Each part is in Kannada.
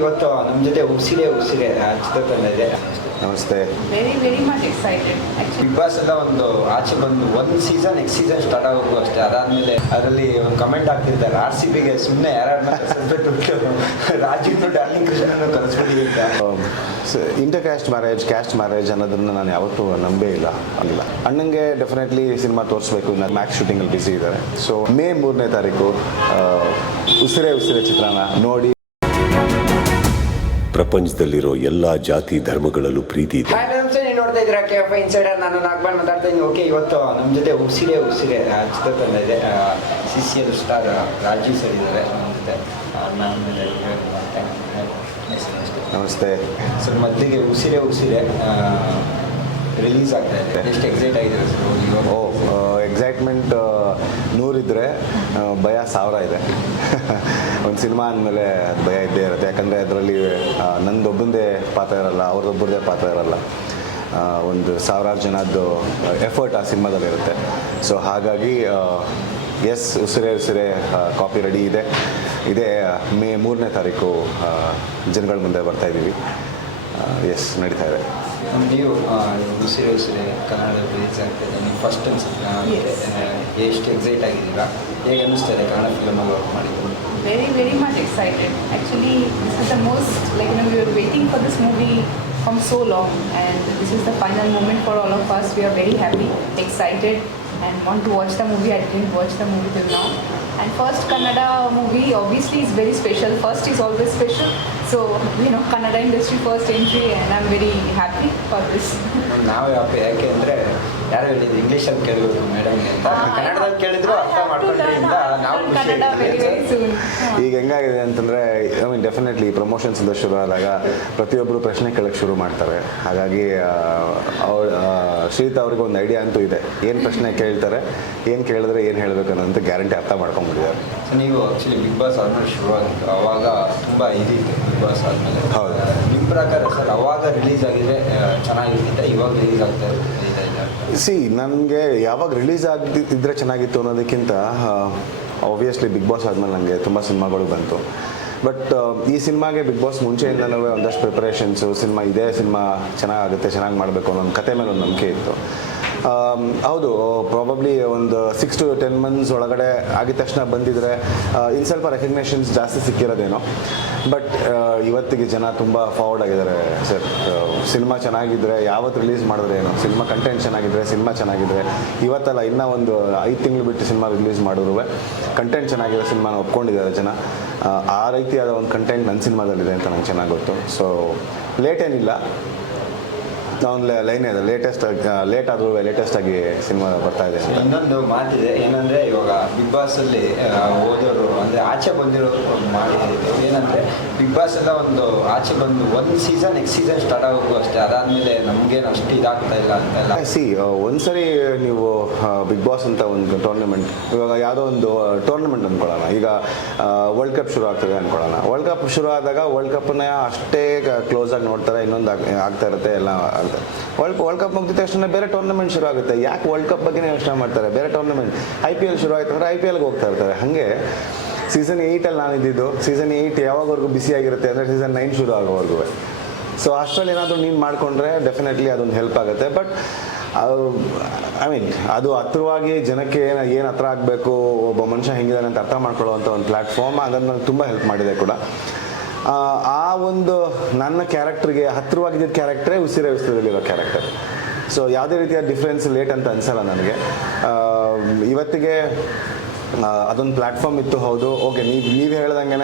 ಇವತ್ತು ನಮ್ಮ ಜೊತೆ ಉಸಿರೇ ಉಸಿರೇ ಆ ಚಿತ್ರತಂಡ ಇದೆ ನಮಸ್ತೆ. Very very much excited Bigg Boss ಎಲ್ಲ ಒಂದು ಆಚೆ ಬಂದು ಒಂದು ಸೀಸನ್ ನೆಕ್ಸ್ಟ್ ಸೀಸನ್ ಸ್ಟಾರ್ಟ್ ಆಗೋದು ಅಷ್ಟೇ. ಅದಾದ್ಮೇಲೆ ಅದರಲ್ಲಿ ಒಂದು ಕಮೆಂಟ್ ಆಗ್ತಿರ್ತಾರೆ ಆರ್ ಸಿ ಬಿಗೆ ಸುಮ್ಮನೆ ಯಾರನ್ನ ಕರೆಸ್ಬಿಟ್ಟು ರಾಜೀವ್ನು ಡಾರ್ಲಿಂಗ್ ಕೃಷ್ಣನ ಕರೆಸ್ಬಿಡಿ ಅಂತ. Inter caste marriage caste marriage ಅನ್ನೋದನ್ನ ನಾನು ಯಾವತ್ತೂ ನಂಬೇ ಇಲ್ಲ. ಅಲ್ಲ. ಅಣ್ಣಂಗೆ ಡೆಫಿನೆಟ್ಲಿ ಸಿನಿಮಾ ತೋರಿಸ್ಬೇಕು. ಇನ್ನು ಮ್ಯಾಕ್ಸ್ ಶೂಟಿಂಗಲ್ಲಿ ಬಿಸಿ ಇದ್ದಾರೆ. ಸೊ ಮೇ ಮೂರನೇ ತಾರೀಕು ಉಸಿರೇ ಉಸಿರೇ ಚಿತ್ರಾನ ನೋಡಿ ಪ್ರಪಂಚದಲ್ಲಿರೋ ಎಲ್ಲ ಜಾತಿ ಧರ್ಮಗಳಲ್ಲೂ ಪ್ರೀತಿ ಇದೆ. ಹಾಯ್ ನಮಸ್ತೆ ನೀವು ನೋಡ್ತಾ ಇದ್ದೀರಾ? ಕೆ ಎಫ್ ಇನ್ಸೈಡರ್ ನಾನು ನಾಗ್ಬಾನ್ ಮಾತಾಡ್ತಾ ಇದ್ದೀನಿ. ಓಕೆ ಇವತ್ತು ನಮ್ಮ ಜೊತೆ ಉಸಿರೇ ಉಸಿರೇ ಆ ಚಿತ್ರತಂಡ ಇದೆ C C L star Rajeev sir ಇದ್ದಾರೆ ನಮ್ಮ ಜೊತೆ. ಮತ್ತೆ ನಮಸ್ತೆ. ಸರ್ ಮೊದಲಿಗೆ ಉಸಿರೇ ಉಸಿರೇ ರಿಲೀಸ್ ಆಗ್ತಾ ಇದೆ ಎಷ್ಟು ಎಕ್ಸೈಟ್ ಆಗಿದೆ ಓ ಎಕ್ಸೈಟ್ಮೆಂಟ್ ನೂರಿದ್ರೆ ಭಯ ಸಾವಿರ ಇದೆ. ಒಂದು ಸಿನಿಮಾ ಅಂದಮೇಲೆ ಭಯ ಇದ್ದೇ ಇರುತ್ತೆ. ಯಾಕಂದರೆ ಅದರಲ್ಲಿ ನಂದೊಬ್ಬಂದೇ ಪಾತ್ರ ಇರಲ್ಲ ಅವ್ರದ್ದೊಬ್ಬರದೇ ಪಾತ್ರ ಇರಲ್ಲ. ಒಂದು ಸಾವಿರಾರು ಜನದ್ದು ಎಫರ್ಟ್ ಆ ಸಿನಿಮಾದಲ್ಲಿರುತ್ತೆ. ಸೊ ಹಾಗಾಗಿ ಎಸ್ ಉಸಿರೇ ಉಸಿರೆ ಕಾಪಿ ರೆಡಿ ಇದೆ. ಇದೇ ಮೇ ಮೂರನೇ ತಾರೀಕು ಜನಗಳ ಮುಂದೆ ಬರ್ತಾ ಇದ್ದೀವಿ ಎಸ್ ನಡೀತಾ ಇದೆ. ನೀವು ಆ, ಉಸಿರೇ ಉಸಿರೇ ಕನ್ನಡ ರಿಲೀಸ್ ಆಗ್ತಿದೆ ನೀವು ಫಸ್ಟ್ ಅನ್ಸುತ್ತೆ. ಎಷ್ಟು ಎಕ್ಸೈಟ್ ಆಗಿದ್ದೀರಾ ಹೇಗೆ ಅನ್ನಿಸ್ತಾ ಕನ್ನಡ ಫಿಲಮಲ್ಲಿ ವರ್ಕ್ ಮಾಡಿದ್ದು very very much excited actually this is the most like you know we were waiting for this movie from so long and this is the final moment for all of us we are very happy excited and want to watch the movie i didn't watch the movie till now and first kannada movie obviously is very special first is always so you know kannada industry first entry and i'm very happy for this. ನಾವು ಯಾಕೆ ಯಾಕೆ ಅಂದರೆ ಯಾರು ಹೇಳಿದ್ರು ಇಂಗ್ಲೀಷಲ್ಲಿ ಕೇಳಬೇಕು ಮೇಡಮ್ ಅಂತ. ಕನ್ನಡದಲ್ಲಿ ಕೇಳಿದ್ರು ಅರ್ಥ ಮಾಡ್ಕೊಂಡ್ರಿಂದ ನಾವು ಕನ್ನಡ ವೆರಿ ವೆರಿ ಈಗ ಹೆಂಗಾಗಿದೆ ಅಂತಂದರೆ ಐ ಮೀನ್ ಡೆಫಿನೆಟ್ಲಿ ಪ್ರಮೋಷನ್ಸ್ ಇಂದ ಶುರು ಆದಾಗ ಪ್ರತಿಯೊಬ್ಬರು ಪ್ರಶ್ನೆ ಕೇಳಕ್ಕೆ ಶುರು ಮಾಡ್ತಾರೆ. ಹಾಗಾಗಿ ಅವ್ರ ಶ್ರೀತ್ ಅವ್ರಿಗೆ ಒಂದು ಐಡಿಯಾ ಅಂತೂ ಇದೆ. ಏನು ಪ್ರಶ್ನೆ ಕೇಳ್ತಾರೆ ಏನು ಕೇಳಿದ್ರೆ ಏನು ಹೇಳಬೇಕು ಅನ್ನೋಂಥ ಗ್ಯಾರಂಟಿ ಅರ್ಥ ಮಾಡ್ಕೊಂಡ್ಬಿಟ್ಟಿದ್ದಾರೆ. ಸೊ ನೀವು ಆ್ಯಕ್ಚುಲಿ ಬಿಗ್ ಬಾಸ್ ಆದ್ಮೇಲೆ ಶುರುವಾಗಿತ್ತು ಆವಾಗ ತುಂಬ ಇದಿತ್ತು ಬಾಸ್ ಆದಮೇಲೆ. ಹೌದು. ನಿಮ್ಮ ಪ್ರಕಾರ ಸರ್ ಅವಾಗ ರಿಲೀಸ್ ಆಗಿದೆ ಚೆನ್ನಾಗಿರ್ತಿತ್ತ? ಇವಾಗ ರಿಲೀಸ್ ಆಗ್ತಾ ಸಿ ನನಗೆ ಯಾವಾಗ ರಿಲೀಸ್ ಆಗಿದ್ದರೆ ಚೆನ್ನಾಗಿತ್ತು ಅನ್ನೋದಕ್ಕಿಂತ ಆಬ್ವಿಯಸ್ಲಿ ಬಿಗ್ ಬಾಸ್ ಆದಮೇಲೆ ನನಗೆ ತುಂಬ ಸಿನಿಮಾಗಳು ಬಂತು. ಬಟ್ ಈ ಸಿನಿಮಾಗೆ ಬಿಗ್ ಬಾಸ್ ಮುಂಚೆಯಿಂದನೂ ಒಂದಷ್ಟು ಪ್ರಿಪರೇಷನ್ಸು ಸಿನಿಮಾ ಇದೇ ಸಿನಿಮಾ ಚೆನ್ನಾಗುತ್ತೆ ಚೆನ್ನಾಗಿ ಮಾಡಬೇಕು ಅನ್ನೋ ಒಂದು ಕತೆ ಮೇಲೆ ಒಂದು ನಂಬಿಕೆ ಇತ್ತು. ಹೌದು ಪ್ರಾಬಬ್ಲಿ ಒಂದು ಸಿಕ್ಸ್ ಟು ಟೆನ್ ಮಂತ್ಸ್ ಒಳಗಡೆ ಆಗಿದ ತಕ್ಷಣ ಬಂದಿದ್ರೆ ಇನ್ ಸ್ವಲ್ಪ ರೆಕಗ್ನೇಷನ್ಸ್ ಜಾಸ್ತಿ ಸಿಕ್ಕಿರೋದೇನೋ. ಬಟ್ ಇವತ್ತಿಗೆ ಜನ ತುಂಬ ಫಾರ್ವರ್ಡ್ ಆಗಿದ್ದಾರೆ ಸರ್ ಸಿನಿಮಾ ಚೆನ್ನಾಗಿದ್ರೆ, ಯಾವತ್ತು ರಿಲೀಸ್ ಮಾಡಿದ್ರೆ ಏನು? ಸಿನಿಮಾ ಕಂಟೆಂಟ್ ಚೆನ್ನಾಗಿದ್ರೆ ಸಿನಿಮಾ ಚೆನ್ನಾಗಿದ್ರೆ. ಇವತ್ತಲ್ಲ, ಇನ್ನೂ ಒಂದು ಐದು ತಿಂಗಳು ಬಿಟ್ಟು ಸಿನಿಮಾ ರಿಲೀಸ್ ಮಾಡಿದ್ರು ಕಂಟೆಂಟ್ ಚೆನ್ನಾಗಿರೋ ಸಿನಿಮಾನ ಒಪ್ಕೊಂಡಿದ್ದಾರೆ ಜನ. ಆ ರೀತಿಯಾದ ಒಂದು ಕಂಟೆಂಟ್ ನನ್ನ ಸಿನಿಮಾದಲ್ಲಿದೆ ಅಂತ ನಂಗೆ ಚೆನ್ನಾಗಿ ಗೊತ್ತು. ಸೊ ಲೇಟ್ ಏನಿಲ್ಲ. ಒಂದು ಲೈನ್ ಇದೆ ಲೇಟೆಸ್ಟ್ ಲೇಟ್ ಆದರೂ ಲೇಟೆಸ್ಟ್ ಆಗಿ ಸಿನಿಮಾ ಬರ್ತಾ ಇದೆ ಇನ್ನೊಂದು ಮಾತಿದೆ ಏನಂದ್ರೆ ಇವಾಗ ಬಿಗ್ ಬಾಸ್ ಅಲ್ಲಿ ಓದೋರು ಅಂದ್ರೆ ಆಚೆ ಬಂದಿರೋರು ಮಾಡಿದ್ದು ಏನಂದ್ರೆ ಬಿಗ್ ಬಾಸ್ ಎಲ್ಲ ಒಂದು ಆಚೆ ಬಂದು ಒಂದು ಸೀಸನ್ ನೆಕ್ಸ್ಟ್ ಸೀಸನ್ ಸ್ಟಾರ್ಟ್ ಆಗೋದು ಅಷ್ಟೇ. ಅದಾದ್ಮೇಲೆ ನಮ್ಗೆ ಅಷ್ಟು ಇದಾಗ್ತಾ ಇಲ್ಲ ಅಂತೆಲ್ಲ ಸಿ ಒಂದ್ಸರಿ ನೀವು ಬಿಗ್ ಬಾಸ್ ಅಂತ ಒಂದು ಟೂರ್ನಮೆಂಟ್ ಇವಾಗ ಯಾವುದೋ ಒಂದು ಟೂರ್ನಮೆಂಟ್ ಅಂದ್ಕೊಳ್ಳೋಣ ಈಗ ವರ್ಲ್ಡ್ ಕಪ್ ಶುರು ಆಗ್ತದೆ ಅಂದ್ಕೊಳ್ಳೋಣ ವರ್ಲ್ಡ್ ಕಪ್ ಶುರು ಆದಾಗ ವರ್ಲ್ಡ್ ಕಪ್ನ ಅಷ್ಟೇ ಕ್ಲೋಸ್ ಆಗಿ ನೋಡ್ತಾರೆ ಇನ್ನೊಂದು ಆಗ್ತಾ ಇರುತ್ತೆ ಎಲ್ಲ ಆಗ್ತದೆ ವರ್ಲ್ಡ್ ವರ್ಲ್ಡ್ ಕಪ್ ಮುಗಿದ ತಕ್ಷಣ ಬೇರೆ ಟೂರ್ನಮೆಂಟ್ ಶುರು ಆಗುತ್ತೆ. ಯಾಕೆ ವರ್ಲ್ಡ್ ಕಪ್ ಬಗ್ಗೆನೇ ಯೋಚನೆ ಮಾಡ್ತಾರೆ? ಬೇರೆ ಟೂರ್ನಮೆಂಟ್ ಐ ಪಿ ಎಲ್ ಶುರು ಆಯ್ತು ಅಂದರೆ ಐ ಪಿ ಎಲ್ಗೆ ಹೋಗ್ತಾ ಇರ್ತಾರೆ. ಹಾಗೆ ಸೀಸನ್ ಏಯ್ಟಲ್ಲಿ ನಾನು ಇದ್ದಿದ್ದು ಸೀಸನ್ ಏಯ್ಟ್ ಯಾವಾಗವರೆಗೂ ಬಿಸಿಯಾಗಿರುತ್ತೆ ಅಂದರೆ ಸೀಸನ್ ನೈನ್ ಶುರು ಆಗೋವರೆಗೂ. ಸೊ ಅಷ್ಟರಲ್ಲಿ ಏನಾದರೂ ನೀನು ಮಾಡಿಕೊಂಡ್ರೆ ಡೆಫಿನೆಟ್ಲಿ ಅದೊಂದು ಹೆಲ್ಪ್ ಆಗುತ್ತೆ. ಬಟ್ ಐ ಮೀನ್ ಅದು ಹತ್ರವಾಗಿ ಜನಕ್ಕೆ ಏನು ಏನು ಹತ್ರ ಆಗಬೇಕು, ಒಬ್ಬ ಮನುಷ್ಯ ಹೆಂಗಿದ್ದಾನೆ ಅಂತ ಅರ್ಥ ಮಾಡ್ಕೊಳ್ಳುವಂಥ ಒಂದು ಪ್ಲ್ಯಾಟ್ಫಾರ್ಮ್ ಅದನ್ನು ತುಂಬ ಹೆಲ್ಪ್ ಮಾಡಿದೆ ಕೂಡ. ಆ, ಒಂದು ನನ್ನ ಕ್ಯಾರೆಕ್ಟರ್ಗೆ ಹತ್ತಿರವಾಗಿದ್ದ ಕ್ಯಾರೆಕ್ಟ್ರೇ ಉಸಿರೇ ಉಸಿರದಲ್ಲಿರೋ ಕ್ಯಾರೆಕ್ಟರ್ ಸೊ ಯಾವುದೇ ರೀತಿಯ ಡಿಫ್ರೆನ್ಸ್ ಲೇಟ್ ಅಂತ ಅನಿಸಲ್ಲ ನನಗೆ. ಇವತ್ತಿಗೆ ಅದೊಂದು ಪ್ಲ್ಯಾಟ್ಫಾರ್ಮ್ ಇತ್ತು ಹೌದು ಓಕೆ ನೀವು ನೀವು ಹೇಳ್ದಂಗೆ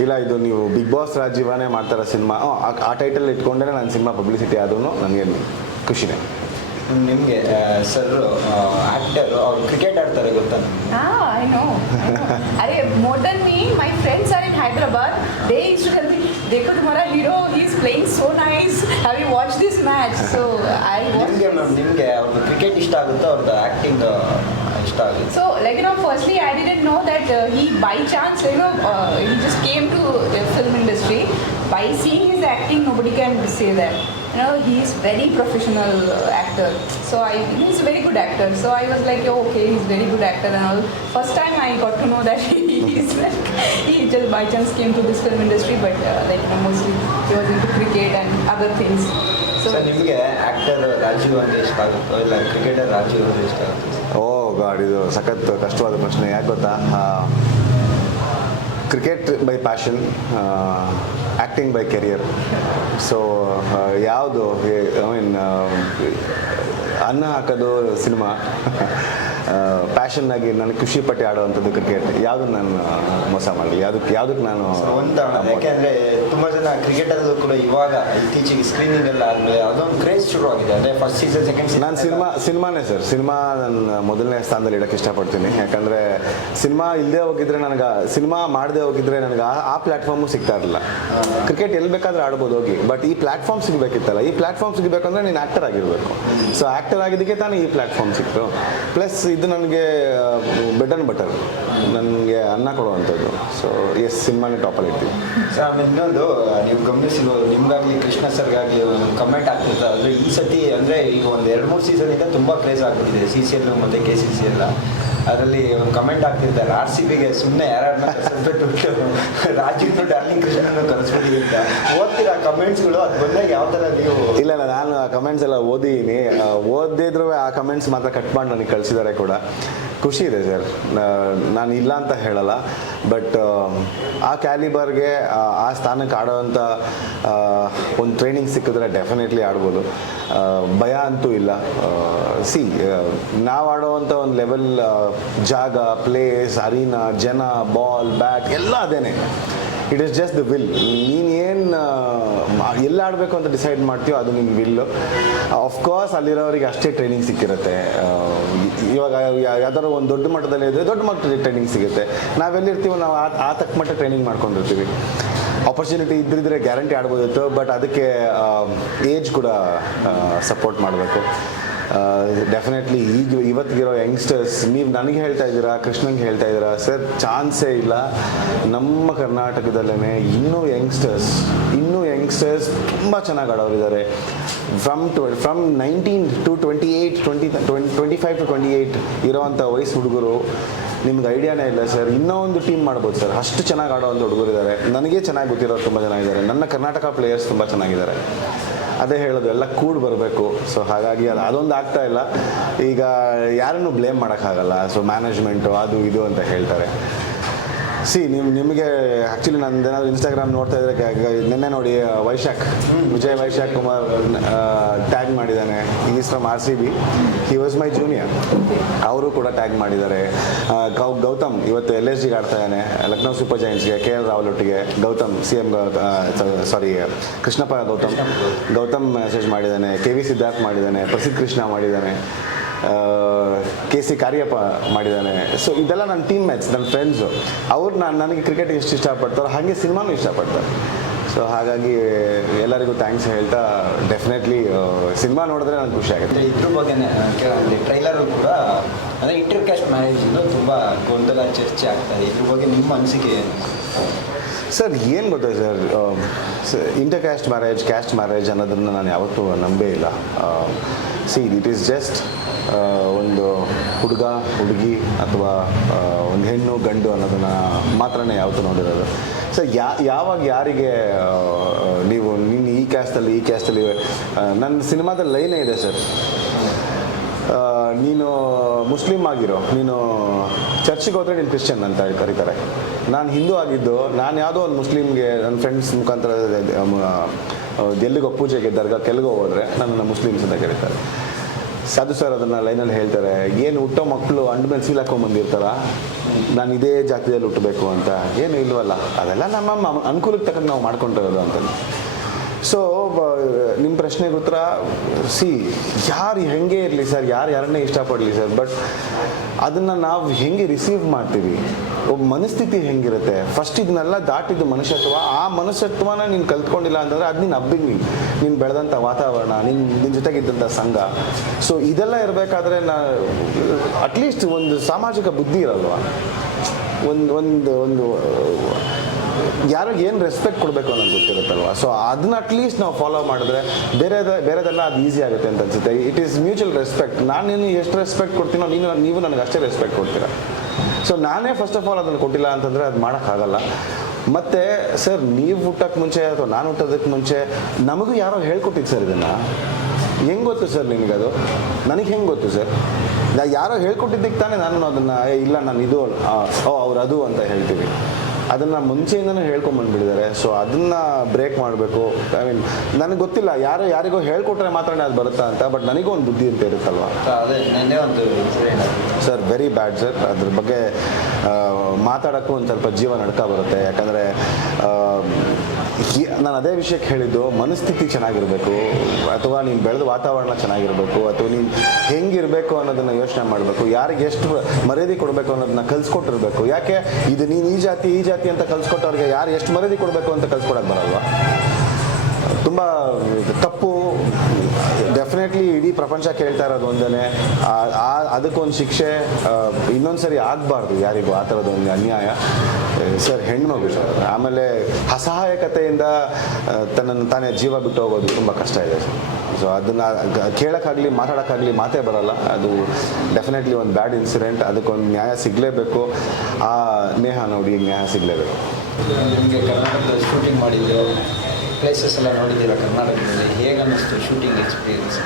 ಇಲ್ಲ ಇದು ನೀವು ಬಿಗ್ ಬಾಸ್ ರಾಜೀವನೇ ಮಾಡ್ತಾರೋ ಸಿನಿಮಾ ಆ ಟೈಟಲ್ ಇಟ್ಕೊಂಡೇ ನಾನು ಸಿನಿಮಾ ಪಬ್ಲಿಸಿಟಿ ಆದ್ರೂ ನನಗೆ ಖುಷಿನೇ. ನಿಮಗೆ ಸರ್ ಆಕ್ಟರ್ ಅವ್ರು ಕ್ರಿಕೆಟ್ ಆಡ್ತಾರೆ ಗೊತ್ತಾ ನಿಮ್ಗೆ? Ah, I know. I know. अरे more than me, my friends are in Hyderabad. They used to tell me, "देखो तुम्हारा hero, he is playing so nice. Have you watched this match?" So I watched. ನಿಮಗೆ ಮ್ಯಾಮ್ ನಿಮಗೆ ಅವ್ರದ್ದು ಕ್ರಿಕೆಟ್ ಇಷ್ಟ ಆಗುತ್ತಾ ಅವ್ರದ್ದು ಆ್ಯಕ್ಟಿಂಗ್ ಇಷ್ಟ ಆಗುತ್ತೆ So, like you know, firstly, I didn't know that uh, he, by chance, you know, uh, he just came to the film industry. By seeing his acting, nobody can say that. You know, he is very professional uh, actor. So I, he's a very good actor. So I was like, oh, okay, he's very good actor and all. First time I got to know that he is like, he just by chance came to this film industry, but uh, like you know, mostly he was into cricket and other things. So ನಿಮಗೆ ಆಕ್ಟರ್ ರಾಜೀವ್ ಅಂದ್ರೆ ಇಷ್ಟ ಆಗುತ್ತೋ ಇಲ್ಲ ಕ್ರಿಕೆಟರ್ ರಾಜೀವ್ ಅಂದ್ರೆ ಇಷ್ಟ ಆಗುತ್ತೋ ಓ ಗಾಡ್ ಇದು ಸಖತ್ ಕಷ್ಟವಾದ ಪ್ರಶ್ನೆ ಯಾಕೆ ಗೊತ್ತಾ cricket by passion acting by career so ಯಾವುದು ಐ ಮೀನ್ ಅನ್ನ ಹಾಕೋದು ಸಿನಿಮಾ. ಪ್ಯಾಷನ್ನಾಗಿ ನನಗೆ ಖುಷಿ ಪಟ್ಟು ಆಡುವಂಥದ್ದು ಕ್ರಿಕೆಟ್ ಯಾವುದನ್ನು ನಾನು ಮೋಸ ಮಾಡಿ ಯಾವುದಕ್ಕೆ ಯಾವುದಕ್ಕೆ ನಾನು ಒಂದು ಯಾಕೆಂದ್ರೆ ತುಂಬಾ ಜನ ಕ್ರಿಕೆಟರ್ದು ಕೂಡ ಇವಾಗ ಇತ್ತೀಚೆಗೆ ಸ್ಕ್ರೀನಿಂಗ್ ಎಲ್ಲ ಆದ್ಮೇಲೆ ಅದೊಂದು ಕ್ರೇಜ್ ಶುರು ಆಗಿದೆ. ಅಂದ್ರೆ ಫಸ್ಟ್ ಸೀಸನ್ ಸೆಕೆಂಡ್ ಸೀಸನ್ ನಾನು ಸಿನಿಮಾ ಸಿನಿಮಾನೇ ಸರ್. ಸಿನಿಮಾ ನನ್ನ ಮೊದಲನೇ ಸ್ಥಾನದಲ್ಲಿ ಇಡಕ್ಕೆ ಇಷ್ಟಪಡ್ತೀನಿ. ಯಾಕಂದರೆ ಸಿನಿಮಾ ಇಲ್ಲದೆ ಹೋಗಿದ್ರೆ ನನಗೆ ಸಿನಿಮಾ ಮಾಡದೆ ಹೋಗಿದ್ರೆ ನನಗೆ ಆ- ಆ ಪ್ಲ್ಯಾಟ್ಫಾರ್ಮು ಸಿಗ್ತಾ ಇರಲಿಲ್ಲ. ಕ್ರಿಕೆಟ್ ಎಲ್ಲಿ ಬೇಕಾದ್ರೆ ಆಡ್ಬೋದು ಹೋಗಿ. ಬಟ್ ಈ ಪ್ಲ್ಯಾಟ್ಫಾರ್ಮ್ ಸಿಗಬೇಕಿತ್ತಲ್ಲ. ಈ ಪ್ಲ್ಯಾಟ್ಫಾರ್ಮ್ ಸಿಗಬೇಕಂದ್ರೆ ನೀನು ಆ್ಯಕ್ಟರ್ ಆಗಿರಬೇಕು. ಸೊ ಆ್ಯಕ್ಟರ್ ಆಗಿದ್ದಕ್ಕೆ ತಾನೇ ಈ ಪ್ಲ್ಯಾಟ್ಫಾರ್ಮ್ ಸಿಕ್ತು. ಪ್ಲಸ್ ಇದು ನನಗೆ ಬೆಡ್ ಆ್ಯಂಡ್ ಬಟರ್ ನನಗೆ ಅನ್ನ ಕೊಡುವಂಥದ್ದು. ಸೊ ಎಸ್ ಸಿನಿಮಾನೇ ಟಾಪಲ್ಲಿ ಇರ್ತೀವಿ. ಸರ್ ಆಮೇಲೆ ಇನ್ನೊಂದು ನೀವು ಗಮನಿಸಿರ್ಬೋದು ನಿಮ್ಗಾಗಲಿ, ಕೃಷ್ಣ ಸರ್ಗಾಗಲಿ ಒಂದು ಕಮೆಂಟ್ ಆಗ್ತಿರ್ತಾರೆ ಆದರೆ ಈ ಸತಿ ಅಂದರೆ ಈಗ ಒಂದು ಎರಡು, ಮೂರು ಸೀಸನ್ ಇಂದ ತುಂಬಾ ಕ್ರೇಜ್ ಆಗ್ಬಿಟ್ಟಿದೆ. ಸಿ ಸಿ ಎಲ್ ಮತ್ತು ಕೆ ಸಿ ಸಿ ಎಲ್ಲ ಅದರಲ್ಲಿ ಒಂದು ಕಮೆಂಟ್ ಆಗ್ತಿರ್ತಾರೆ ಆರ್ ಸಿ ಬಿಗೆ ಸುಮ್ಮನೆ ಯಾರನ್ನ ಕರೆಸ್ಬಿಟ್ಟು ರಾಜೀವ್ ಡಾರ್ಲಿಂಗ್ ಕೃಷ್ಣನ ಕರೆಸ್ಬಿಟ್ಟಿದೆ ಅಂತ ಓದ್ತೀರಾ ಕಮೆಂಟ್ಸ್ಗಳು ಅದು ಬಂದಾಗ ಯಾವ ಥರ ನೀವು ಇಲ್ಲ ಇಲ್ಲ, ನಾನು ಆ ಕಮೆಂಟ್ಸ್ ಎಲ್ಲ ಓದಿದ್ದೀನಿ. ಓದಿದ್ರು ಆ ಕಮೆಂಟ್ಸ್ ಮಾತ್ರ ಕಟ್ ಮಾಡಿ ನನಗೆ ಕಳಿಸಿದ್ದಾರೆ ಕೂಡ. ಖುಷಿ ಇದೆ ಸರ್. ನಾನು ಇಲ್ಲ ಅಂತ ಹೇಳಲ್ಲ. ಬಟ್ ಆ ಕ್ಯಾಲಿಬರ್ಗೆ ಆ ಸ್ಥಾನಕ್ಕೆ ಆಡೋವಂಥ ಒಂದು ಟ್ರೈನಿಂಗ್ ಸಿಕ್ಕಿದ್ರೆ ಡೆಫಿನೆಟ್ಲಿ ಆಡ್ಬೋದು. ಭಯ ಅಂತೂ ಇಲ್ಲ. ಸಿ ನಾವು ಆಡೋವಂಥ ಒಂದು ಲೆವೆಲ್ ಜಾಗ ಪ್ಲೇಸ್ ಅರೀನಾ ಜನ ಬಾಲ್ ಬ್ಯಾಟ್, ಎಲ್ಲ ಅದೇನೆ. It is just the will ನೀನು ಏನು ಎಲ್ಲ ಆಡಬೇಕು ಅಂತ ಡಿಸೈಡ್ ಮಾಡ್ತೀವೋ ಅದು ನಿನ್ನ ವಿಲ್ಲು ಆಫ್ಕೋರ್ಸ್ ಅಲ್ಲಿರೋರಿಗೆ ಅಷ್ಟೇ ಟ್ರೈನಿಂಗ್ ಸಿಕ್ಕಿರುತ್ತೆ. ಇವಾಗ ಯಾವ್ದಾದ್ರು ಒಂದು ದೊಡ್ಡ ಮಟ್ಟದಲ್ಲಿ ಇದ್ದರೆ ದೊಡ್ಡ ಮಟ್ಟದಲ್ಲಿ ಟ್ರೈನಿಂಗ್ ಸಿಗುತ್ತೆ. ನಾವೆಲ್ಲಿರ್ತೀವೋ ನಾವು ಆ ಆ ತಕ್ಕ ಮಟ್ಟ ಟ್ರೈನಿಂಗ್ ಮಾಡ್ಕೊಂಡಿರ್ತೀವಿ. ಆಪರ್ಚುನಿಟಿ ಇದ್ರಿದ್ರೆ ಗ್ಯಾರಂಟಿ ಆಡ್ಬೋದಿತ್ತು ಬಟ್ ಅದಕ್ಕೆ ಏಜ್ ಕೂಡ ಸಪೋರ್ಟ್ ಮಾಡಬೇಕು. ಡೆಫಿನೆಟ್ಲಿ ಈಗ ಇವತ್ತಿಗಿರೋ ಯಂಗ್ಸ್ಟರ್ಸ್ ನೀವು ನನಗೆ ಹೇಳ್ತಾ ಇದ್ದೀರಾ ಕೃಷ್ಣಂಗೆ ಹೇಳ್ತಾ ಇದ್ದೀರಾ, ಸರ್ ಚಾನ್ಸೇ ಇಲ್ಲ. ನಮ್ಮ ಕರ್ನಾಟಕದಲ್ಲೇ ಇನ್ನೂ ಯಂಗ್ಸ್ಟರ್ಸ್ ಇನ್ನೂ ಯಂಗ್ಸ್ಟರ್ಸ್ ತುಂಬ ಚೆನ್ನಾಗಿ ಆಡೋರಿದ್ದಾರೆ. From ಟ್ವ from nineteen to twenty eight twenty twenty five to twenty eight ಇರೋವಂಥ ವಯಸ್ಸು ಹುಡುಗರು, ನಿಮ್ಗೆ ಐಡಿಯಾನೇ ಇಲ್ಲ, ಸರ್. ಇನ್ನೂ ಒಂದು ಟೀಮ್ ಮಾಡ್ಬೋದು, ಸರ್. ಅಷ್ಟು ಚೆನ್ನಾಗಿ ಆಡೋ ಒಂದು ಹುಡುಗರು ಇದ್ದಾರೆ ನನಗೆ ಚೆನ್ನಾಗಿ ಗೊತ್ತಿರೋರು ತುಂಬ ಜನ ಇದ್ದಾರೆ. ನನ್ನ ಕರ್ನಾಟಕ ಪ್ಲೇಯರ್ಸ್ ತುಂಬ ಚೆನ್ನಾಗಿದ್ದಾರೆ. ಅದೇ ಹೇಳೋದು, ಎಲ್ಲ ಕೂಡ್ ಬರಬೇಕು. ಸೊ ಹಾಗಾಗಿ ಅದು ಅದೊಂದು ಆಗ್ತಾ ಇಲ್ಲ. ಈಗ ಯಾರನ್ನು ಬ್ಲೇಮ್ ಮಾಡೋಕ್ಕಾಗಲ್ಲ. ಸೊ ಮ್ಯಾನೇಜ್ಮೆಂಟು ಅದು ಇದು ಅಂತ ಹೇಳ್ತಾರೆ. ಸಿ, ನಿಮ್, ನಿಮಗೆ ಆ್ಯಕ್ಚುಲಿ ನಂದು ಏನಾದ್ರು ಇನ್ಸ್ಟಾಗ್ರಾಮ್ ನೋಡ್ತಾ ಇದ್ರೆ ನಿನ್ನೆ ನೋಡಿ ವೈಶಾಖ್, ವಿಜಯ್ ವೈಶಾಖ್ ಕುಮಾರ್ ಟ್ಯಾಗ್ ಮಾಡಿದ್ದಾನೆ is from R C B he was my junior ಅವರು ಕೂಡ ಟ್ಯಾಗ್ ಮಾಡಿದ್ದಾರೆ. ಗೌ, ಗೌತಮ್ ಇವತ್ತು ಎಲ್ ಎಸ್ ಜಿಗೆ ಆಡ್ತಾ ಇದ್ದಾನೆ ಲಕ್ನೋ ಸೂಪರ್ ಜೈನ್ಸ್ಗೆ ಕೆ ಎಲ್ ರಾಹುಲ್ ಒಟ್ಟಿಗೆ Gautam C M sorry Krishnappa Gautam Gautam message ಮಾಡಿದ್ದಾನೆ ಕೆ ವಿ ಸಿದ್ಧಾರ್ಥ್ ಮಾಡಿದ್ದಾನೆ, ಪ್ರಸಿದ್ಧ ಕೃಷ್ಣ ಮಾಡಿದ್ದಾನೆ. ಕೆ ಸಿ ಕಾರ್ಯಪ್ಪ ಮಾಡಿದ್ದಾನೆ. ಸೊ ಇದೆಲ್ಲ ನನ್ನ ಟೀಮ್ ಮ್ಯಾಚ್ ನನ್ನ ಫ್ರೆಂಡ್ಸು ಅವ್ರು ನಾನು ನನಗೆ ಕ್ರಿಕೆಟ್ ಎಷ್ಟು ಇಷ್ಟಪಡ್ತಾರೋ ಹಾಗೆ ಸಿನಿಮಾನು ಇಷ್ಟಪಡ್ತಾರೆ. ಸೊ ಹಾಗಾಗಿ ಎಲ್ಲರಿಗೂ ಥ್ಯಾಂಕ್ಸ್ ಹೇಳ್ತಾ ಡೆಫಿನೆಟ್ಲಿ ಸಿನಿಮಾ ನೋಡಿದ್ರೆ ನನಗೆ ಖುಷಿ ಆಗುತ್ತೆ. ಇದ್ರ ಬಗ್ಗೆ ಟ್ರೈಲರು ಟ್ರೈಲರ್ ಕೂಡ ಅಂದರೆ ಇಂಟರ್ ಕ್ಯಾಸ್ಟ್ ಮ್ಯಾರೇಜ್ ತುಂಬ ಗೊಂದಲ ಚರ್ಚೆ ಆಗ್ತಾ ಇದೆ. ಇದ್ರ ಬಗ್ಗೆ ನಿಮ್ಮ ಅನಿಸಿಕೆ ಏನು? ಸರ್ ಏನು ಗೊತ್ತಾ sir inter caste marriage caste marriage ಅನ್ನೋದನ್ನು ನಾನು ಯಾವತ್ತೂ ನಂಬೇ ಇಲ್ಲ. ಸಿ ಇಟ್ ಈಸ್ ಜಸ್ಟ್ ಒಂದು ಹುಡುಗ, ಹುಡುಗಿ ಅಥವಾ ಒಂದು ಹೆಣ್ಣು, ಗಂಡು ಅನ್ನೋದನ್ನು ಮಾತ್ರನೇ ಯಾವತ್ತೂ ನೋಡಿರೋದು. ಸರ್ ಯಾ, ಯಾವಾಗ ಯಾರಿಗೆ ನೀವು ನಿನ್ನ ಈ ಕ್ಯಾಸ್ಟಲ್ಲಿ ಈ ಕ್ಯಾಸ್ಟಲ್ಲಿ ನನ್ನ ಸಿನಿಮಾದ ಲೈನೇ ಇದೆ ಸರ್ ನೀನು ಮುಸ್ಲಿಂ ಆಗಿರೋ, ನೀನು ಚರ್ಚಿಗೆ ಹೋದ್ರೆ ನೀನು ಕ್ರಿಶ್ಚಿಯನ್ ಅಂತ ಕರೀತಾರೆ. ನಾನು ಹಿಂದೂ ಆಗಿದ್ದು, ನಾನು ಯಾವುದೋ ಒಂದು ಮುಸ್ಲಿಮ್ಗೆ ನನ್ನ ಫ್ರೆಂಡ್ಸ್ ಮುಖಾಂತರ ಎಲ್ಲಿಗೋ ಪೂಜೆಗೆ ದರ್ಗಾ ಕೆಲಗೋ ಹೋದರೆ ನನ್ನನ್ನು ಮುಸ್ಲಿಮ್ಸ್ ಅಂತ ಕರೀತಾರೆ. ಸಾಧು ಸರ್ ಅದನ್ನು ಲೈನಲ್ಲಿ ಹೇಳ್ತಾರೆ, ಏನು ಹುಟ್ಟೋ ಮಕ್ಕಳು ಅಂಡು ಮೇಲೆ ಸೀಲ್ ಹಾಕೊಂಬಂದಿರ್ತಾರ ನಾನು ಇದೇ ಜಾತಿಯಲ್ಲಿ ಹುಟ್ಟಬೇಕು ಅಂತ. ಏನು ಇಲ್ವಲ್ಲ, ಅದೆಲ್ಲ ನಮ್ಮ ಅನುಕೂಲಕ್ಕೆ ತಕ್ಕಂಗೆ ನಾವು ಮಾಡ್ಕೊಂಡಿರೋದು ಅಂತ. ಸೊ ನಿಮ್ಮ ಪ್ರಶ್ನೆಗೆ ಉತ್ತರ ಸಿ ಯಾರು ಹೆಂಗೆ ಇರಲಿ ಸರ್ ಯಾರು ಯಾರನ್ನೇ ಇಷ್ಟಪಡಲಿ ಸರ್ ಬಟ್ ಅದನ್ನು ನಾವು ಹೆಂಗೆ ರಿಸೀವ್ ಮಾಡ್ತೀವಿ? ಒಬ್ಬ ಮನಸ್ಥಿತಿ ಹೆಂಗಿರುತ್ತೆ? ಫಸ್ಟ್ ಇದನ್ನೆಲ್ಲ ದಾಟಿದ್ದು ಮನುಷ್ಯತ್ವ. ಆ ಮನುಷ್ಯತ್ವನ ನೀನು ಕಲ್ತ್ಕೊಂಡಿಲ್ಲ ಅಂತಂದರೆ ಅದು ನಿನ್ನ ಅಬ್ಬಿಂಗ್ ನೀನು ನೀನು ಬೆಳೆದಂಥ ವಾತಾವರಣ ನಿನ್ನ ನಿನ್ನ ಜೊತೆಗಿದ್ದಂಥ ಸಂಘ. ಸೊ ಇದೆಲ್ಲ ಇರಬೇಕಾದ್ರೆ ನಾ, ಅಟ್ಲೀಸ್ಟ್ ಒಂದು ಸಾಮಾಜಿಕ ಬುದ್ಧಿ ಇರಲ್ವಾ? ಒಂದು ಒಂದು ಒಂದು ಯಾರಿಗೆ ಏನು ರೆಸ್ಪೆಕ್ಟ್ ಕೊಡಬೇಕು ಅನ್ನೋದು ಗೊತ್ತಿರುತ್ತಲ್ವ? ಸೊ ಅದನ್ನ ಅಟ್ಲೀಸ್ಟ್ ನಾವು ಫಾಲೋ ಮಾಡಿದ್ರೆ ಬೇರೆದ, ಬೇರೆದೆಲ್ಲ ಅದು ಈಸಿ ಆಗುತ್ತೆ ಅಂತ ಅನ್ಸುತ್ತೆ. ಇಟ್ ಈಸ್ ಮ್ಯೂಚುವಲ್ ರೆಸ್ಪೆಕ್ಟ್ ನಾನು ನೀನು ಎಷ್ಟು ರೆಸ್ಪೆಕ್ಟ್ ಕೊಡ್ತೀನೋ ನೀನು, ನೀವು ನನಗೆ ಅಷ್ಟೇ ರೆಸ್ಪೆಕ್ಟ್ ಕೊಡ್ತೀರಾ. ಸೊ ನಾನೇ ಫಸ್ಟ್ ಆಫ್ ಆಲ್ ಅದನ್ನು ಕೊಟ್ಟಿಲ್ಲ ಅಂತಂದರೆ ಅದು ಮಾಡೋಕ್ಕಾಗಲ್ಲ. ಮತ್ತು ಸರ್ ನೀವು ಹುಟ್ಟಕ್ಕೆ ಮುಂಚೆ ಅಥವಾ ನಾನು ಹುಟ್ಟೋದಕ್ಕೆ ಮುಂಚೆ ನಮಗೂ ಯಾರೋ ಹೇಳ್ಕೊಟ್ಟಿದ್ದು ಸರ್ ಇದನ್ನು. ಹೆಂಗೆ ಗೊತ್ತು ಸರ್ ನಿನಗದು? ನನಗೆ ಹೆಂಗೆ ಗೊತ್ತು ಸರ್ ಯಾರೋ ಹೇಳ್ಕೊಟ್ಟಿದ್ದಕ್ಕೆ ತಾನೇ ನಾನು ಅದನ್ನು ಇಲ್ಲ, ನಾನು ಇದು ಓ, ಅವ್ರು ಅದು ಅಂತ ಹೇಳ್ತೀವಿ. ಅದನ್ನು ಮುಂಚೆಯಿಂದನೂ ಹೇಳ್ಕೊಂಬಂದ್ಬಿಟ್ಟಿದ್ದಾರೆ. ಸೊ ಅದನ್ನು ಬ್ರೇಕ್ ಮಾಡಬೇಕು. ಐ ಮೀನ್ ನನಗೆ ಗೊತ್ತಿಲ್ಲ ಯಾರು ಯಾರಿಗೋ ಹೇಳ್ಕೊಟ್ರೆ ಮಾತ್ರ ಅದು ಬರುತ್ತಾ ಅಂತ ಬಟ್ ನನಗೂ ಒಂದು ಬುದ್ಧಿ ಅಂತ ಇರುತ್ತಲ್ವ? ಸರ್ ವೆರಿ ಬ್ಯಾಡ್ ಸರ್ ಅದ್ರ ಬಗ್ಗೆ ಮಾತಾಡೋಕ್ಕೂ ಒಂದು ಸ್ವಲ್ಪ ಜೀವ ನಡ್ಕ ಬರುತ್ತೆ. ಯಾಕಂದರೆ ನಾನು ಅದೇ ವಿಷಯಕ್ಕೆ ಹೇಳಿದ್ದು, ಮನಸ್ಥಿತಿ ಚೆನ್ನಾಗಿರಬೇಕು, ಅಥವಾ ನೀನು ಬೆಳೆದ ವಾತಾವರಣ ಚೆನ್ನಾಗಿರಬೇಕು, ಅಥವಾ ನೀನು ಹೆಂಗಿರಬೇಕು ಅನ್ನೋದನ್ನು ಯೋಚನೆ ಮಾಡಬೇಕು, ಯಾರಿಗೆ ಎಷ್ಟು ಮರ್ಯಾದೆ ಕೊಡಬೇಕು ಅನ್ನೋದನ್ನ ಕಲ್ಸ್ಕೊಟ್ಟಿರ್ಬೇಕು. ಯಾಕೆ? ಇದು ನೀನು ಈ ಜಾತಿ ಈ ಜಾತಿ ಅಂತ ಕಲ್ಸ್ಕೊಟ್ಟವ್ರಿಗೆ ಯಾರು ಎಷ್ಟು ಮರ್ಯಾದೆ ಕೊಡಬೇಕು ಅಂತ ಕಲ್ಸ್ಕೊಡಕ್ಕೆ ಬರಲ್ವಾ? ತುಂಬ ತಪ್ಪು ಡೆಫಿನೆಟ್ಲಿ ಇಡೀ ಪ್ರಪಂಚ ಕೇಳ್ತಾ ಇರೋದು ಒಂದೇ ಅದಕ್ಕೊಂದು ಶಿಕ್ಷೆ ಇನ್ನೊಂದು ಸರಿ ಆಗಬಾರ್ದು ಯಾರಿಗೂ ಆ ಥರದ ಒಂದು ಅನ್ಯಾಯ. ಸರ್ ಹೆಣ್ಮಗು ಸರ್. ಆಮೇಲೆ ಅಸಹಾಯಕತೆಯಿಂದ ತನ್ನನ್ನು ತಾನೇ ಜೀವ ಬಿಟ್ಟು ಹೋಗೋದು ತುಂಬ ಕಷ್ಟ ಇದೆ ಸರ್. ಸೊ ಅದನ್ನು ಕೇಳೋಕ್ಕಾಗಲಿ, ಮಾತಾಡೋಕ್ಕಾಗಲಿ ಮಾತೇ ಬರಲ್ಲ. ಅದು ಡೆಫಿನೆಟ್ಲಿ ಒಂದು ಬ್ಯಾಡ್ ಇನ್ಸಿಡೆಂಟ್ ಅದಕ್ಕೊಂದು ನ್ಯಾಯ ಸಿಗಲೇಬೇಕು. ಆ, ನೇಹ ನೋಡಿ ನ್ಯಾಯ ಸಿಗಲೇಬೇಕು. ನಿಮಗೆ ಕರ್ನಾಟಕದಲ್ಲಿ ಶೂಟಿಂಗ್ ಮಾಡಿದ್ದು ಪ್ಲೇಸಸ್ ಎಲ್ಲ ನೋಡಿದ್ದೀರಾ ಕರ್ನಾಟಕದಲ್ಲಿ ಹೇಗೆ ಅನ್ನಿಸ್ತು shooting experience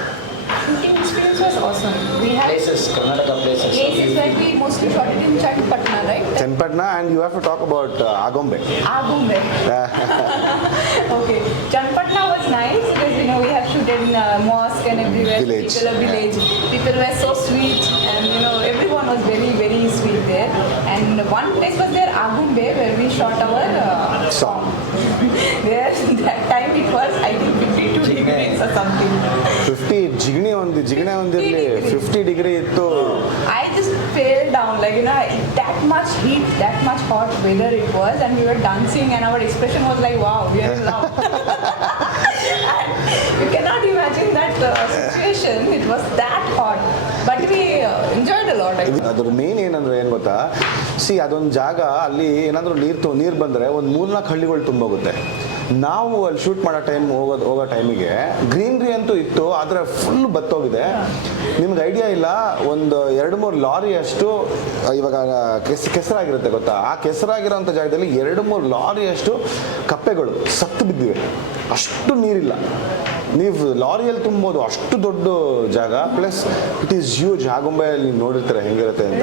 Shooting experience was awesome. We had places Karnataka places places where we mostly shot it in Chatpatna, right? Channapatna and you have to talk about Agumbe Agumbe. okay. Chatpatna was nice because you know we have shooted in uh, mosque and everywhere. Village. People, a village. People were so sweet and you know everyone was very very sweet there. And one place was there Agumbe where we shot our uh, Song. there that time it was I think 52 Jigme. degrees or something. Fifty Jigani ಒಂದು ಜಿಗಣೆ ಒಂದಿರಲಿ ಫಿಫ್ಟಿ ಡಿಗ್ರಿ ಇತ್ತು I just fell down, like you know, that much heat, that much hot weather it was, and we were dancing, and our expression was like, wow, we are in love. and you cannot imagine that uh, situation, it was that hot. But we enjoyed a lot. ಅದ್ರ ಮೇನ್ ಏನಂದ್ರೆ ಏನು ಗೊತ್ತಾ? ಸಿ ಅದೊಂದು ಜಾಗ ಅಲ್ಲಿ ಏನಾದರೂ ನೀರು ನೀರು ಬಂದರೆ ಒಂದು ಮೂರ್ನಾಲ್ಕು ಹಳ್ಳಿಗಳು ತುಂಬೋಗುತ್ತೆ. ನಾವು ಅಲ್ಲಿ ಶೂಟ್ ಮಾಡೋ ಟೈಮ್ ಹೋಗೋದು ಹೋಗೋ ಟೈಮಿಗೆ ಗ್ರೀನ್ರಿ ಅಂತೂ ಇತ್ತು, ಆದರೆ ಫುಲ್ ಬತ್ತೋಗಿದೆ. ನಿಮ್ಗೆ ಐಡಿಯಾ ಇಲ್ಲ, ಒಂದು ಎರಡು ಮೂರು ಲಾರಿ ಅಷ್ಟು ಇವಾಗ ಕೆಸ್, ಕೆಸರಾಗಿರುತ್ತೆ ಗೊತ್ತಾ? ಆ ಕೆಸರಾಗಿರೋಂಥ ಜಾಗದಲ್ಲಿ ಎರಡು ಮೂರು ಲಾರಿ ಅಷ್ಟು ಕಪ್ಪೆಗಳು ಸತ್ತು ಬಿದ್ದಿವೆ. ಅಷ್ಟು ನೀರಿಲ್ಲ. ನೀವು ಲಾರಿಯಲ್ಲಿ ತುಂಬೋದು ಅಷ್ಟು ದೊಡ್ಡ ಜಾಗ ಪ್ಲಸ್ ಇಟ್ ಈಸ್ ಹ್ಯೂಜ್ ಆಗುಂಬೆಯಲ್ಲಿ ನೀವು ನೋಡಿರ್ತೀರ ಹೆಂಗಿರುತ್ತೆ ಅಂತ.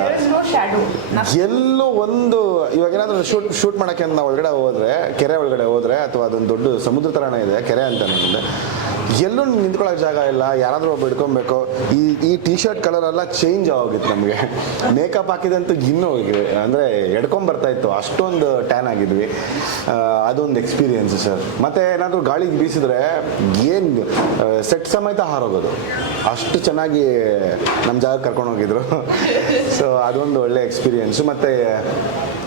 ಎಲ್ಲೋ ಒಂದು ಇವಾಗ ಏನಾದರೂ ಶೂಟ್ ಶೂಟ್ ಮಾಡೋಕ್ಕೆ ಅಂತ ನಾವು ಒಳಗಡೆ ಹೋದ್ರೆ ಕೆರೆ ಒಳಗಡೆ ಹೋದ್ರೆ ಅಥವಾ ಅದೊಂದು ದೊಡ್ಡ ಸಮುದ್ರ ಥರನೇ ಇದೆ ಕೆರೆ ಅಂತ ನಮ್ದು ಎಲ್ಲೂ ನಿಂತ್ಕೊಳ್ಳೋಕೆ ಜಾಗ ಇಲ್ಲ, ಯಾರಾದರೂ ಒಬ್ಬ ಹಿಡ್ಕೊಬೇಕು. ಈ ಈ ಟಿ ಶರ್ಟ್ ಕಲರ್ ಎಲ್ಲ ಚೇಂಜ್ ಆಗೋಗಿತ್ತು ನಮಗೆ. ಮೇಕಪ್ ಹಾಕಿದಂತೂ ಇನ್ನೂ ಹೋಗಿದ್ವಿ ಅಂದರೆ ಎಡ್ಕೊಂಬರ್ತಾ ಇತ್ತು. ಅಷ್ಟೊಂದು ಟ್ಯಾನ್ ಆಗಿದ್ವಿ. ಅದೊಂದು ಎಕ್ಸ್ಪೀರಿಯನ್ಸ್ ಸರ್ ಮತ್ತು ಏನಾದರೂ ಗಾಳಿಗೆ ಬೀಸಿದ್ರೆ ಏನು ಸೆಟ್ ಸಮೇತ ಹಾರೋಗೋದು. ಅಷ್ಟು ಚೆನ್ನಾಗಿ ನಮ್ಮ ಜಾಗಕ್ಕೆ ಕರ್ಕೊಂಡು ಹೋಗಿದ್ರು. ಸೊ ಅದೊಂದು ಒಳ್ಳೆ ಎಕ್ಸ್ಪೀರಿಯನ್ಸು ಮತ್ತು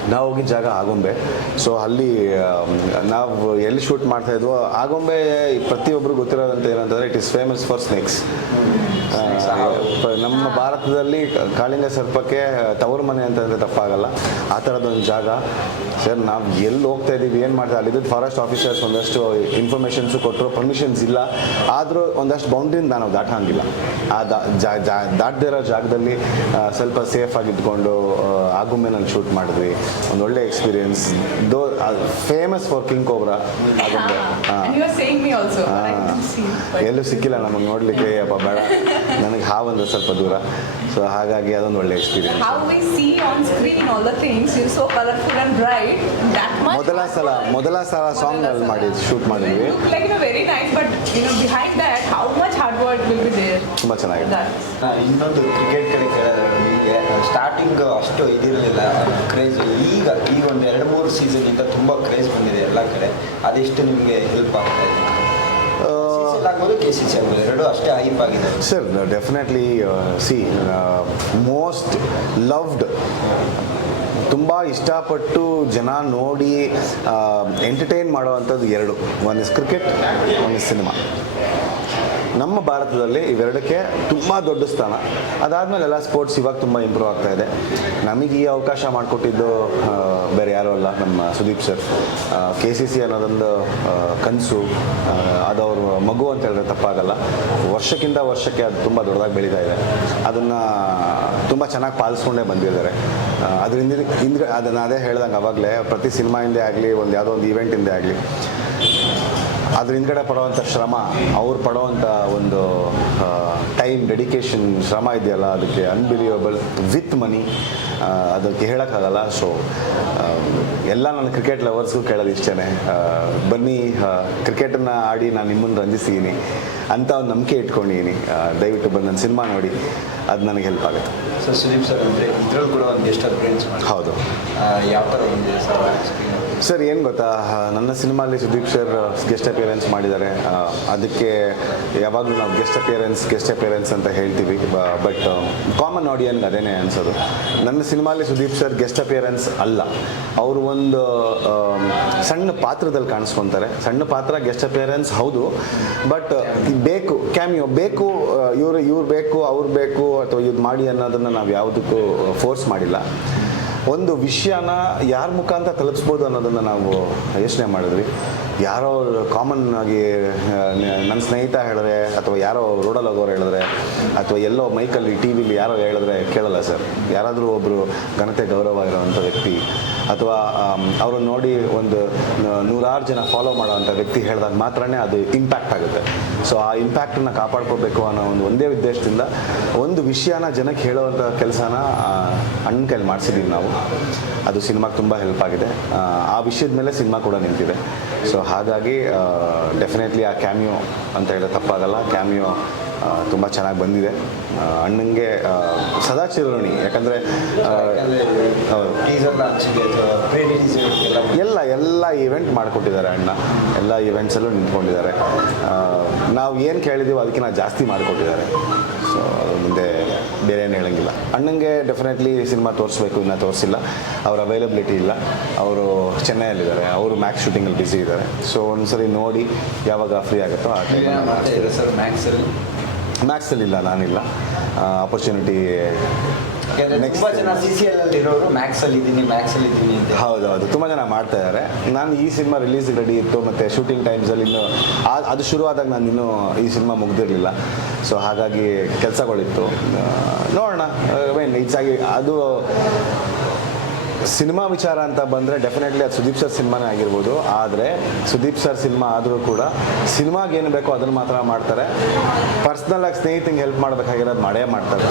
ನಾವು ಹೋಗಿದ್ದ ಜಾಗ ಆಗೊಂಬೆ. ಸೊ ಅಲ್ಲಿ ಆಮ್, ನಾವು ಎಲ್ಲಿ ಶೂಟ್ ಮಾಡ್ತಾ ಇದ್ವೋ ಆಗೊಂಬೆ ಪ್ರತಿಯೊಬ್ಬರು ಗೊತ್ತಿರೋದಂತ ಏನಂತಂದರೆ it is famous for snakes ನಮ್ಮ ಭಾರತದಲ್ಲಿ ಕಾಳಿಂಗ ಸರ್ಪಕ್ಕೆ ತವರು ಮನೆ ಅಂತಂದರೆ ತಪ್ಪಾಗಲ್ಲ. ಆ ಥರದೊಂದು ಜಾಗ. ಸರ್ ನಾವು ಎಲ್ಲಿ ಹೋಗ್ತಾ ಇದ್ದೀವಿ ಏನು ಮಾಡ್ತಾ ಅಲ್ಲಿದ್ದು ಫಾರೆಸ್ಟ್ ಆಫೀಸರ್ಸ್ ಒಂದಷ್ಟು ಇನ್ಫಾರ್ಮೇಷನ್ಸು ಕೊಟ್ಟರು ಪರ್ಮಿಷನ್ಸ್ ಇಲ್ಲ. ಆದರೂ ಒಂದಷ್ಟು ಬೌಂಡ್ರಿನ ನಾವು ದಾಟಂಗಿಲ್ಲ ಆ ದಾ ಜಾ ಜಾ ದಾಟದೇ ಇರೋ ಜಾಗದಲ್ಲಿ ಸ್ವಲ್ಪ ಸೇಫ್ ಆಗಿ ಇದ್ಕೊಂಡು ಆಗುಂಬೆನಲ್ಲಿ ಶೂಟ್ ಮಾಡಿದ್ವಿ. ಒಂದು ಒಳ್ಳೆ experience though famous for king cobra Agumbe ಎಲ್ಲೂ ಸಿಕ್ಕಿಲ್ಲ ನಮಗೆ ನೋಡಲಿಕ್ಕೆ ಅಪ್ಪ ಬೇಡ. ನನಗೆ ಹಾವಂದ್ರೆ ಸ್ವಲ್ಪ ದೂರ ಸೊ ಹಾಗಾಗಿ ಅದೊಂದು ಒಳ್ಳೆ experience how we see on screen all the things, you're so colorful and bright. That much. ಮೊದಲ ಸಲ ಮೊದಲ ಸಲ ಸಾಂಗ್ ಅಲ್ಲಿ ಮಾಡಿ ಶೂಟ್ ಮಾಡಿದ್ವಿ Look like you know very nice, but you know behind that, how much hard work will be there? ತುಂಬ ಚೆನ್ನಾಗಿದೆ That. ಇನ್ನೊಂದು ಕ್ರಿಕೆಟ್ ಕಡೆ ಕೇಳಿದ್ರೆ ಹೀಗೆ ಸ್ಟಾರ್ಟಿಂಗ್ ಅಷ್ಟು ಇದಿರಲಿಲ್ಲ ಕ್ರೇಜ್ ಈಗ ಈಗ ಒಂದು ಎರಡು ಮೂರು ಸೀಸನ್ ಇಂದ ತುಂಬ ಕ್ರೇಜ್ ಬಂದಿದೆ ಎಲ್ಲ ಕಡೆ ಅದೆಷ್ಟು ನಿಮಗೆ ಹೆಲ್ಪ್ ಆಗ್ತಾ ಇದೆ ಎರಡೂ ಅಷ್ಟೇ hype sir definitely C most loved ತುಂಬ ಇಷ್ಟಪಟ್ಟು ಜನ ನೋಡಿ ಎಂಟರ್ಟೈನ್ ಮಾಡುವಂಥದ್ದು ಎರಡು. One is cricket one is cinema ನಮ್ಮ ಭಾರತದಲ್ಲಿ ಇವೆರಡಕ್ಕೆ ತುಂಬ ದೊಡ್ಡ ಸ್ಥಾನ. ಅದಾದಮೇಲೆ ಎಲ್ಲ ಸ್ಪೋರ್ಟ್ಸ್ ಇವಾಗ ತುಂಬ ಇಂಪ್ರೂವ್ ಆಗ್ತಾ ಇದೆ. ನಮಗೆ ಈ ಅವಕಾಶ ಮಾಡಿಕೊಟ್ಟಿದ್ದು ಬೇರೆ ಯಾರೂ ಅಲ್ಲ, ನಮ್ಮ Sudeep sir K C C ಅನ್ನೋದೊಂದು ಕನಸು ಅದವ್ರ ಮಗು ಅಂತ ಹೇಳಿದ್ರೆ ತಪ್ಪಾಗಲ್ಲ. ವರ್ಷಕ್ಕಿಂತ ವರ್ಷಕ್ಕೆ ಅದು ತುಂಬ ದೊಡ್ಡದಾಗಿ ಬೆಳೀತಾ ಇದೆ. ಅದನ್ನು ತುಂಬ ಚೆನ್ನಾಗಿ ಪಾಲಿಸ್ಕೊಂಡೇ ಬಂದಿದ್ದಾರೆ. ಅದರಿಂದ ಅದ್ರ ಹಿಂದ್ಗಡೆ ಅದನ್ನು ಅದೇ ಹೇಳ್ದಂಗೆ ಅವಾಗಲೇ ಪ್ರತಿ ಸಿನಿಮಾಯಿಂದೇ ಆಗಲಿ, ಒಂದು ಯಾವುದೋ ಒಂದು ಈವೆಂಟಿಂದೇ ಆಗಲಿ ಅದ್ರ ಹಿಂದ್ಗಡೆ ಪಡುವಂಥ ಶ್ರಮ ಅವ್ರು ಪಡೋವಂಥ ಒಂದು ಟೈಮ್ ಡೆಡಿಕೇಶನ್ ಶ್ರಮ ಇದೆಯಲ್ಲ ಅದಕ್ಕೆ ಅನ್ಬಿಲಿಯಬಲ್ ವಿತ್ ಮನಿ ಅದಕ್ಕೆ ಹೇಳೋಕ್ಕಾಗಲ್ಲ. ಸೊ ಎಲ್ಲ ನನ್ನ ಕ್ರಿಕೆಟ್ ಲವರ್ಸ್ಗೂ ಕೇಳೋದು ಇಷ್ಟೇ ಬನ್ನಿ ಕ್ರಿಕೆಟನ್ನು ಆಡಿ ನಾನು ನಿಮ್ಮನ್ನು ರಂಜಿಸಿದ್ದೀನಿ. ಅಂತ ಒಂದು ನಂಬಿಕೆ ಇಟ್ಕೊಂಡಿದ್ದೀನಿ. ದಯವಿಟ್ಟು ಬಂದು ನನ್ನ ಸಿನಿಮಾ ನೋಡಿ. ಅದು ನನಗೆ ಹೆಲ್ಪ್ ಆಗುತ್ತೆ. ಸರ್ ಸುದೀಪ್ ಸರ್ ಅಂದರೆ ಇದ್ರಲ್ಲಿ ಕೂಡ ಒಂದು ಹೌದು. ಯಾವ ಥರ ಸರ್ ಸರ್, ಏನು ಗೊತ್ತಾ? ನನ್ನ ಸಿನಿಮಾಲಿ ಸುದೀಪ್ ಸರ್ ಗೆಸ್ಟ್ ಅಪಿಯರೆನ್ಸ್ ಮಾಡಿದ್ದಾರೆ. ಅದಕ್ಕೆ ಯಾವಾಗಲೂ ನಾವು ಗೆಸ್ಟ್ ಅಪಿಯರೆನ್ಸ್ ಗೆಸ್ಟ್ ಅಪಿಯರೆನ್ಸ್ ಅಂತ ಹೇಳ್ತೀವಿ. ಬಟ್ ಕಾಮನ್ ಆಡಿಯನ್ಗೆ ಅದೇನೇ ಅನ್ಸೋದು. ನನ್ನ ಸಿನಿಮಾಲಿ ಸುದೀಪ್ ಸರ್ ಗೆಸ್ಟ್ ಅಪಿಯರೆನ್ಸ್ ಅಲ್ಲ. ಅವರು ಒಂದು ಸಣ್ಣ ಪಾತ್ರದಲ್ಲಿ ಕಾಣಿಸ್ಕೊತಾರೆ. ಸಣ್ಣ ಪಾತ್ರ ಗೆಸ್ಟ್ ಅಪಿಯರೆನ್ಸ್ ಹೌದು. ಬಟ್ ಬೇಕು ಕ್ಯಾಮಿಯೋ ಬೇಕು ಇವರು, ಇವ್ರು ಬೇಕು, ಅವ್ರು ಬೇಕು, ಅಥವಾ ಇದು ಮಾಡಿ ಅನ್ನೋದನ್ನು ನಾವು ಯಾವುದಕ್ಕೂ ಫೋರ್ಸ್ ಮಾಡಿಲ್ಲ. ಒಂದು ವಿಷಯನ ಯಾರ ಮುಖಾಂತರ ತಲುಪಿಸ್ಬೋದು ಅನ್ನೋದನ್ನು ನಾವು ಯೋಚನೆ ಮಾಡಿದ್ವಿ. ಯಾರೋ ಕಾಮನ್ ಆಗಿ ನನ್ನ ಸ್ನೇಹಿತ ಹೇಳಿದ್ರೆ, ಅಥವಾ ಯಾರೋ ರೋಡಲ್ಲಿ ಹೋಗೋರು ಹೇಳಿದ್ರೆ, ಅಥವಾ ಎಲ್ಲೋ ಮೈಕಲ್ಲಿ ಟಿ ವಿಲಿ ಯಾರೋ ಹೇಳಿದ್ರೆ ಕೇಳಲ್ಲ ಸರ್. ಯಾರಾದರೂ ಒಬ್ಬರು ಘನತೆ ಗೌರವ ಇರೋವಂಥ ವ್ಯಕ್ತಿ ಅಥವಾ ಅವ್ರನ್ನ ನೋಡಿ ಒಂದು ನೂರಾರು ಜನ ಫಾಲೋ ಮಾಡೋವಂಥ ವ್ಯಕ್ತಿ ಹೇಳಿದಾಗ ಮಾತ್ರನೇ ಅದು ಇಂಪ್ಯಾಕ್ಟ್ ಆಗುತ್ತೆ. ಸೊ ಆ ಇಂಪ್ಯಾಕ್ಟನ್ನು ಕಾಪಾಡ್ಕೋಬೇಕು ಅನ್ನೋ ಒಂದು ಒಂದೇ ಉದ್ದೇಶದಿಂದ ಒಂದು ವಿಷಯನ ಜನಕ್ಕೆ ಹೇಳೋವಂಥ ಕೆಲಸನ ಅಣ್ಣ ಕೈಲಿ ಮಾಡಿಸಿದ್ದೀವಿ ನಾವು. ಅದು ಸಿನಿಮಾಗೆ ತುಂಬ ಹೆಲ್ಪ್ ಆಗಿದೆ. ಆ ವಿಷಯದ ಮೇಲೆ ಸಿನಿಮಾ ಕೂಡ ನಿಂತಿದೆ. ಸೊ ಹಾಗಾಗಿ ಡೆಫಿನೆಟ್ಲಿ ಆ ಕ್ಯಾಮಿಯೋ ಅಂತ ಹೇಳಿದ್ರೆ ತಪ್ಪಾಗಲ್ಲ. ಕ್ಯಾಮಿಯೋ ತುಂಬ ಚೆನ್ನಾಗಿ ಬಂದಿದೆ. ಅಣ್ಣಂಗೆ ಸದಾ ಚಿರೋಣಿ ಯಾಕಂದರೆ ಎಲ್ಲ ಎಲ್ಲ ಈವೆಂಟ್ ಇವೆಂಟ್ ಮಾಡಿಕೊಟ್ಟಿದ್ದಾರೆ ಅಣ್ಣ. ಎಲ್ಲ ಇವೆಂಟ್ಸಲ್ಲೂ ನಿಂತ್ಕೊಂಡಿದ್ದಾರೆ. ನಾವು ಏನು ಕೇಳಿದ್ದೀವೋ ಅದಕ್ಕಿಂತ ಜಾಸ್ತಿ ಮಾಡಿಕೊಟ್ಟಿದ್ದಾರೆ. ಸೊ ಅದು ಮುಂದೆ ಬೇರೆ ಏನು ಹೇಳಂಗಿಲ್ಲ. ಅಣ್ಣಂಗೆ ಡೆಫಿನೆಟ್ಲಿ ಸಿನಿಮಾ ತೋರಿಸ್ಬೇಕು ಇನ್ನೂ ತೋರಿಸಿಲ್ಲ. ಅವ್ರ ಅವೈಲಬಿಲಿಟಿ ಇಲ್ಲ. ಅವರು ಚೆನ್ನೈಯಲ್ಲಿದ್ದಾರೆ. ಅವರು ಮ್ಯಾಕ್ಸ್ ಶೂಟಿಂಗಲ್ಲಿ ಬ್ಯುಸಿ ಇದ್ದಾರೆ. ಸೊ ಒಂದ್ಸರಿ ನೋಡಿ ಯಾವಾಗ ಫ್ರೀ ಆಗುತ್ತೋ ಆ ಟೈಮ್ ಮಾಡ್ತಾ ಇದ್ದೀರಾ ಸರ್ ಮ್ಯಾಕ್ಸಲ್ಲಿ ಮ್ಯಾಕ್ಸಲ್ಲಿ ಇಲ್ಲ ನಾನಿಲ್ಲ ಆಪರ್ಚುನಿಟಿ ನೆಕ್ಸ್ಟ್ ಹೌದು ಹೌದೌದು ತುಂಬ ಜನ ಮಾಡ್ತಾ ಇದ್ದಾರೆ ನಾನು ಈ ಸಿನಿಮಾ ರಿಲೀಸ್ ರೆಡಿ ಇತ್ತು ಮತ್ತು ಶೂಟಿಂಗ್ ಟೈಮ್ಸಲ್ಲಿ ಇನ್ನು ಅದು ಶುರುವಾದಾಗ ನಾನು ಇನ್ನು ಈ ಸಿನಿಮಾ ಮುಗ್ದಿರಲಿಲ್ಲ. ಸೊ ಹಾಗಾಗಿ ಕೆಲಸಗಳಿತ್ತು. ನೋಡೋಣ ವೇನ್ ಆಗಿ ಅದು ಸಿನಿಮಾ ವಿಚಾರ ಅಂತ ಬಂದರೆ ಡೆಫಿನೆಟ್ಲಿ ಅದು ಸುದೀಪ್ ಸರ್ ಸಿನಿಮಾನೇ ಆಗಿರ್ಬೋದು. ಆದರೆ ಸುದೀಪ್ ಸರ್ ಸಿನಿಮಾ ಆದರೂ ಕೂಡ ಸಿನಿಮಾಗೆ ಏನು ಬೇಕೋ ಅದನ್ನು ಮಾತ್ರ ಮಾಡ್ತಾರೆ. ಪರ್ಸನಲ್ ಆಗಿ ಸ್ನೇಹಿತಂಗೆ ಹೆಲ್ಪ್ ಮಾಡಬೇಕಾಗಿರೋದು ಮಾಡೇ ಮಾಡ್ತಾರೆ.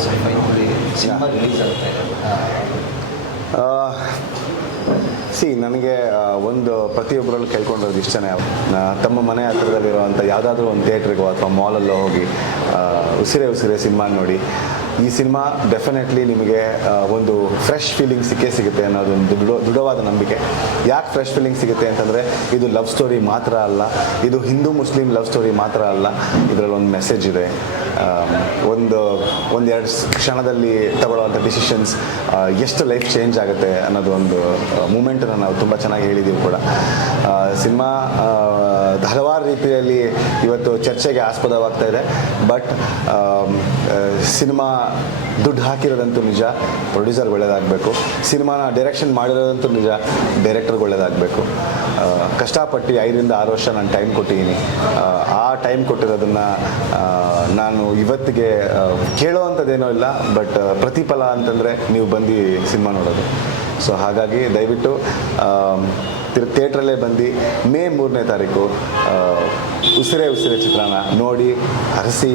ಸಿ ನನಗೆ ಒಂದು ಪ್ರತಿಯೊಬ್ಬರಲ್ಲಿ ಕೇಳ್ಕೊಂಡಿರೋದು ಇಷ್ಟನೇ. ಆ, ತಮ್ಮ ಮನೆ ಹತ್ರದಲ್ಲಿರುವಂಥ ಯಾವುದಾದ್ರೂ ಒಂದು ಥಿಯೇಟ್ರಿಗೋ ಅಥವಾ ಮಾಲಲ್ಲೋ ಹೋಗಿ ಉಸಿರೇ ಉಸಿರೇ ಸಿನಿಮಾ ನೋಡಿ ಈ ಸಿನಿಮಾ ಡೆಫಿನೆಟ್ಲಿ ನಿಮಗೆ ಒಂದು ಫ್ರೆಶ್ ಫೀಲಿಂಗ್ ಸಿಕ್ಕೇ ಸಿಗುತ್ತೆ ಅನ್ನೋದೊಂದು ದೃಢ, ದೃಢವಾದ ನಂಬಿಕೆ. ಯಾಕೆ ಫ್ರೆಶ್ ಫೀಲಿಂಗ್ ಸಿಗುತ್ತೆ ಅಂತಂದರೆ, ಇದು ಲವ್ ಸ್ಟೋರಿ ಮಾತ್ರ ಅಲ್ಲ, ಇದು ಹಿಂದೂ, ಮುಸ್ಲಿಂ ಲವ್ ಸ್ಟೋರಿ ಮಾತ್ರ ಅಲ್ಲ ಇದರಲ್ಲಿ ಒಂದು ಮೆಸೇಜ್ ಇದೆ. ಒಂದು, ಒಂದೆರಡು ಕ್ಷಣದಲ್ಲಿ ತಗೊಳ್ಳುವಂಥ ಡಿಸಿಷನ್ಸ್ ಎಷ್ಟು ಲೈಫ್ ಚೇಂಜ್ ಆಗುತ್ತೆ ಅನ್ನೋದು ಒಂದು ಮೂಮೆಂಟನ್ನು ನಾವು ತುಂಬ ಚೆನ್ನಾಗಿ ಹೇಳಿದ್ದೀವಿ ಕೂಡ. ಸಿನಿಮಾ ಹಲವಾರು ರೀತಿಯಲ್ಲಿ ಇವತ್ತು ಚರ್ಚೆಗೆ ಆಸ್ಪದವಾಗ್ತಾ ಇದೆ. ಬಟ್ ಸಿನಿಮಾ ದುಡ್ಡು ಹಾಕಿರೋದಂತೂ ನಿಜ ಪ್ರೊಡ್ಯೂಸರ್ ಒಳ್ಳೇದಾಗಬೇಕು. ಸಿನಿಮಾನ ಡೈರೆಕ್ಷನ್ ಮಾಡಿರೋದಂತೂ ನಿಜ ಡೈರೆಕ್ಟರ್ ಒಳ್ಳೇದಾಗಬೇಕು. ಕಷ್ಟಪಟ್ಟು ಐದರಿಂದ ಆರು ವರ್ಷ ನಾನು ಟೈಮ್ ಕೊಟ್ಟಿದ್ದೀನಿ. ಆ ಟೈಮ್ ಕೊಟ್ಟಿರೋದನ್ನು ನಾನು ಇವತ್ತಿಗೆ ಕೇಳೋ ಕೇಳೋವಂಥದ್ದೇನೂ ಇಲ್ಲ, ಬಟ್ ಪ್ರತಿಫಲ ಅಂತಂದರೆ ನೀವು ಬಂದು ಸಿನಿಮಾ ನೋಡೋದು. ಸೊ ಹಾಗಾಗಿ ದಯವಿಟ್ಟು ಥಿಯೇಟ್ರಲ್ಲೇ ಬಂದು ಮೇ ಮೂರನೇ ತಾರೀಕು ಉಸಿರೆ ಉಸಿರೇ ಚಿತ್ರಾನ ನೋಡಿ ಹರಸಿ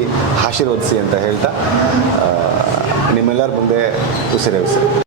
ಆಶೀರ್ವದಿಸಿ ಅಂತ ಹೇಳ್ತಾ ನಿಮ್ಮೆಲ್ಲರ ಮುಂದೆ ಉಸಿರೇ ಉಸಿರೇ.